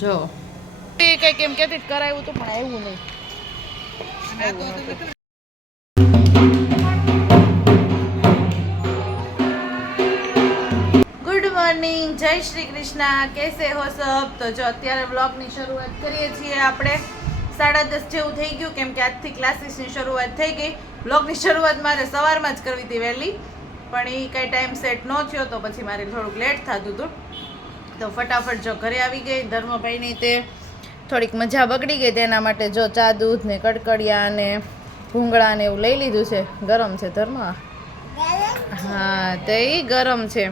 જો. એ કંઈક એમ કેતી હતી, કરાવ્યું હતું પણ આવ્યું નહીં. ગુડ મોર્નિંગ જય શ્રી કૃષ્ણ. કેસે હો સબ? તો જો અત્યારે બ્લોગની શરૂઆત કરીએ છીએ આપણે. સાડા દસ જેવું થઈ ગયું કેમ કે આજથી ક્લાસીસની શરૂઆત થઈ ગઈ. બ્લોગની શરૂઆત મારે સવારમાં જ કરવી હતી વહેલી પણ એ કાંઈ ટાઈમ સેટ ન થયો તો પછી મારે થોડુંક લેટ થતું હતું. તો ફટાફટ જો ઘરે આવી ગઈ ધર્મભાઈની તે થોડીક મજા બગડી ગઈ તેના માટે જો ચા દૂધ ને કડકડિયા ને ભૂંગળા ને એવું લઈ લીધું છે. ગરમ છે ધર્મ? હા તે ઈ ગરમ છે.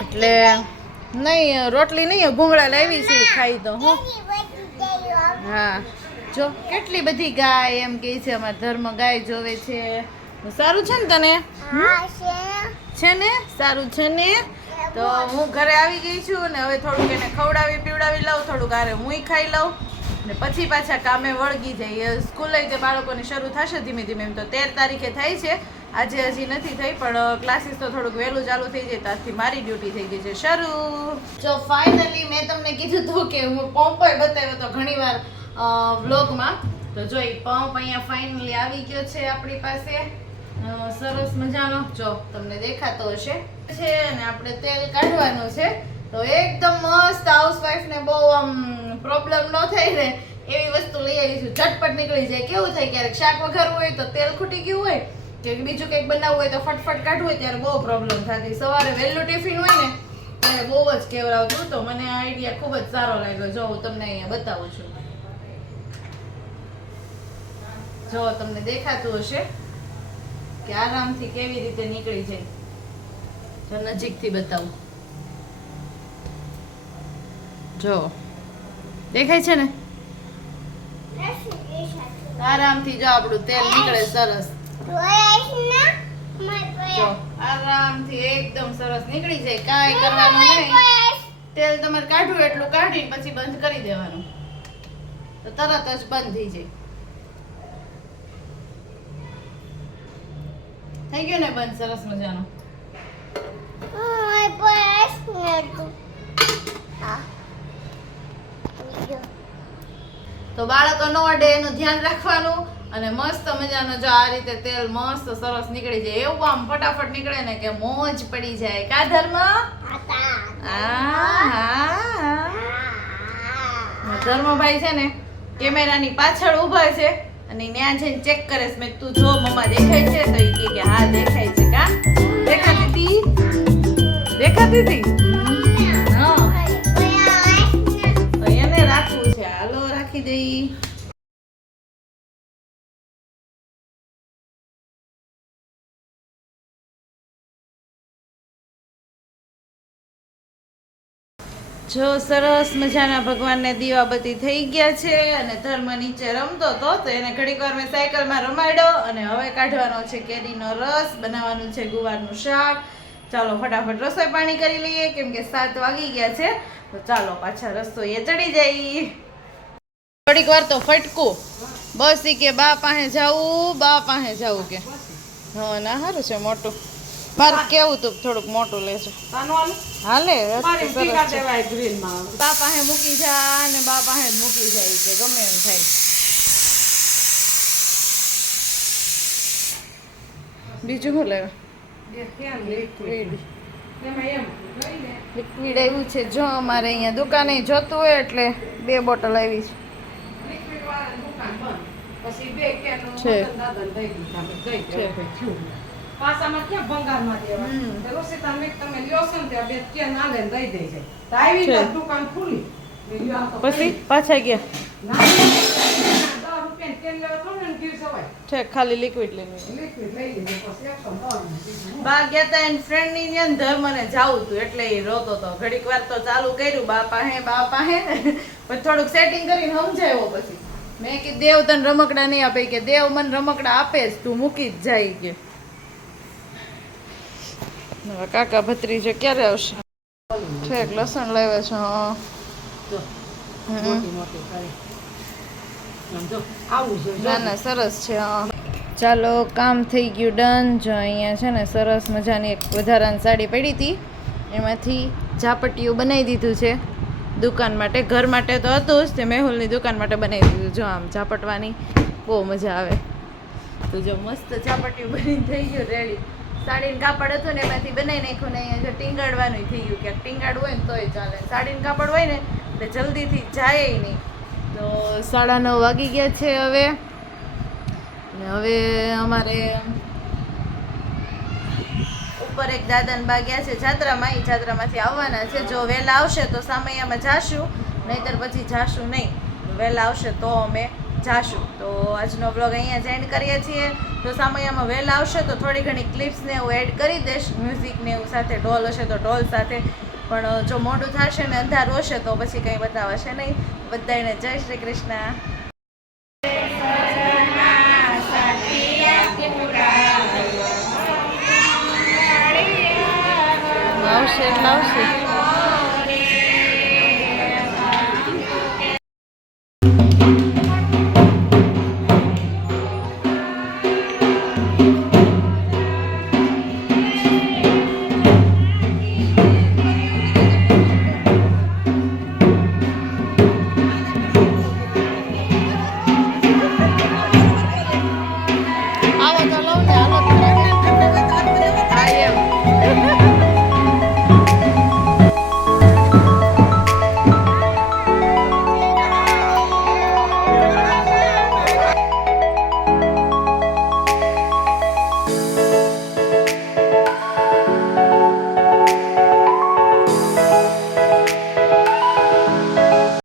એટલે નહીં રોટલી નહીં ભૂંગળા લાવી છે ખાઈ તો હું. હા જો કેટલી બધી ગાય એમ કે છે અમારા ધર્મ ગાય જોવે છે. સારું છે ને તને? છે ને? સારું છે ને? તો હું ઘરે આવી ગઈ છું ને હવે થોડુંક એને ખવડાવી, પીવડાવી લઉં, થોડુંક આરે હુંય ખાઈ લઉં. ને પછી પાછા કામે વળગી જઈએ. સ્કૂલે જે બાળકોની શરૂ થશે ધીમે ધીમે એમ તો તેર તારીખે થાય છે. આજે હજી નથી થઈ, પણ ક્લાસીસ તો થોડુંક વહેલું ચાલુ થઈ જાય, ત્યારથી મારી ડ્યુટી થઈ ગઈ છે. શરૂ! જો ફાઇનલી મેં તમને કીધું હતું કે હું પંપ બતાવ્યો તો ઘણીવાર વ્લોગમાં તો જો એ પંપ અહીંયા ફાઇનલી આવી ગયો છે આપણી પાસે. સરસ મજાનો જો તમને દેખાતો હશે. છે અને આપણે તેલ કાઢવાનું છે. તો એકદમ મસ્ત હાઉસવાઈફ ને બહુ આમ પ્રોબ્લેમ ન થાય ને, એવી વસ્તુ લઈ આવીશું. ઝટપટ નીકળી જાય. કેવું થાય ક્યારેક શાક વઘારવું હોય તો તેલ ખૂટી ગયું હોય કે બીજું કંઈક બનાવવું હોય તો ફટફટ કાઢવું હોય ત્યારે બહુ પ્રોબ્લેમ થતી. સવારે વહેલું ટિફિન હોય ને, ત્યારે બહુ જ કેવડાવતું. તો મને આ આઈડિયા ખૂબ જ સારો લાગ્યો. જો, હું તમને અહીંયા બતાવું છું. જો, તમને દેખાતું હશે. કે આરામથી કેવી રીતે નીકળી જાય. જો નજીકથી બતાવું. જો, દેખાય છે ને? આરામથી જો આપણું તેલ નીકળે સરસ. આરામથી એકદમ સરસ નીકળી જાય. કાંઈ કરવાનું નહીં. તેલ તમારે કાઢવું એટલું કાઢીને પછી બંધ કરી દેવાનું. તો તરત જ બંધ થઈ જાય. થઈ ગયો ને બંધ? સરસ મજાનો. તો બાળકો નો અડે એનું ધ્યાન રાખવાનું અને મસ્ત મજાનો જો આ રીતે તેલ મસ્ત સરસ નીકળી જાય. એવું આમ ફટાફટ નીકળે ને કે મોજ પડી જાય. કા ધર્મ? ધર્મભાઈ છે ને કેમેરાની પાછળ ઊભા છે. અને ત્યાં જઈને ચેક કરે છે. મેં તું જો મમ્મા દેખાય છે? તો એ કે હા દેખાય છે. કા? દેખાતી હતી? દેખાતી હતી? એને રાખવું છે. હાલો રાખી દઈ. જો સરસ મજાના ભગવાનને દીવાબત્તી થઈ ગયા છે અને ધર્મ નીચે રમતો હતો, તો એને ઘડીક વાર મેં સાયકલમાં રમાડ્યો અને હવે કાઢવાનો છે કેરીનો રસ, બનાવવાનું છે ગુવારનું શાક. ચાલો ફટાફટ રસોઈ પાણી કરી લઈએ, કેમ કે સાત વાગી ગયા છે. તો ચાલો પાછા રસોઈએ ચડી જાય. થોડીક વાર તો ફટકું. બસ કે બા પાસે જવું બા પાસે જવું કે. હા, ના સારું છે, મોટું. મારે કેવું તું? થોડુંક મોટું લેજો. હાલે બા પાસે મૂકી જા ને બા પાસે મૂકી જાય કે ગમે એમ થાય. બીજું શું લેવા? લિક્વિડ લિક્વિડ આવ્યું છે. જો અમારે અહીંયા દુકાને જોતું હોય એટલે બે બોટલ આવી છે. છે. પાસામાં ક્યાં ભંગારમાં દેવા હમ. સે તમે તમે લ્યો છો ને બે ક્યાં ના લે દઈ દે છે. તો આવી ને દુકાન ખુલી. પછી પાછા ગયા. ખાલી લિક્વિડ. બા એની ફ્રેન્ડની જાવું હતું એટલે એ રોતો હતો ઘડીક વાર તો ચાલુ કર્યું બા પાસે બા પાસે પછી થોડુંક સેટિંગ કરીને સમજાયો પછી. મેં કે દેવ તને રમકડા નહીં આપે કે દેવ મને રમકડા આપે જ તું મૂકી જ જાય કે. કાકા ભત્રીજો ક્યારે આવશે? ઠેક લસણ લાવ્યા છે. ના ના સરસ છે હા. ચાલો કામ થઈ ગયું ડન. જો અહીંયા છે ને સરસ મજાની એક વધારાની સાડી પડી હતી. એમાંથી ઝાપટીઓ બનાવી દીધું છે. દુકાન માટે ઘર માટે તો હતું જ તે મેહુલની દુકાન માટે બનાવી દીધું. જો આમ ઝાપટવાની બહુ મજા આવે. તો જો મસ્ત ઝાપટિયું બની થઈ ગયું રેડી. સાડીનું કાપડ હતું ને એમાંથી બનાવી નાખ્યું ને અહીંયા ટીંગાડવાનું થઈ ગયું, ક્યાંક ટીંગાડવું હોય ને તોય ચાલે. સાડીનું કાપડ હોય ને એટલે જલ્દીથી જાય નહીં. તો સાડા નવ વાગી ગયા છે હવે. હવે અમારે ઉપર એક દાદાને બા ગયા છે જાત્રામાં. એ જાત્રામાંથી આવવાના છે. જો વહેલા આવશે તો સામૈયામાં જાશું, નહીતર પછી જાશું નહીં. વહેલા આવશે તો અમે જાશું. તો આજનો બ્લોગ અહીંયા જ એન્ડ કરીએ છીએ. જો સામૈયામાં વહેલા આવશે તો થોડી ઘણી ક્લિપ્સને હું એડ કરી દઈશ. મ્યુઝિકને એવું સાથે ઢોલ હશે તો ઢોલ સાથે. પણ જો મોડું થશે ને અંધારું હશે તો પછી કંઈ બતાવશે નહીં. બધાને જય શ્રી કૃષ્ણ. આવશે એટલે આવશે.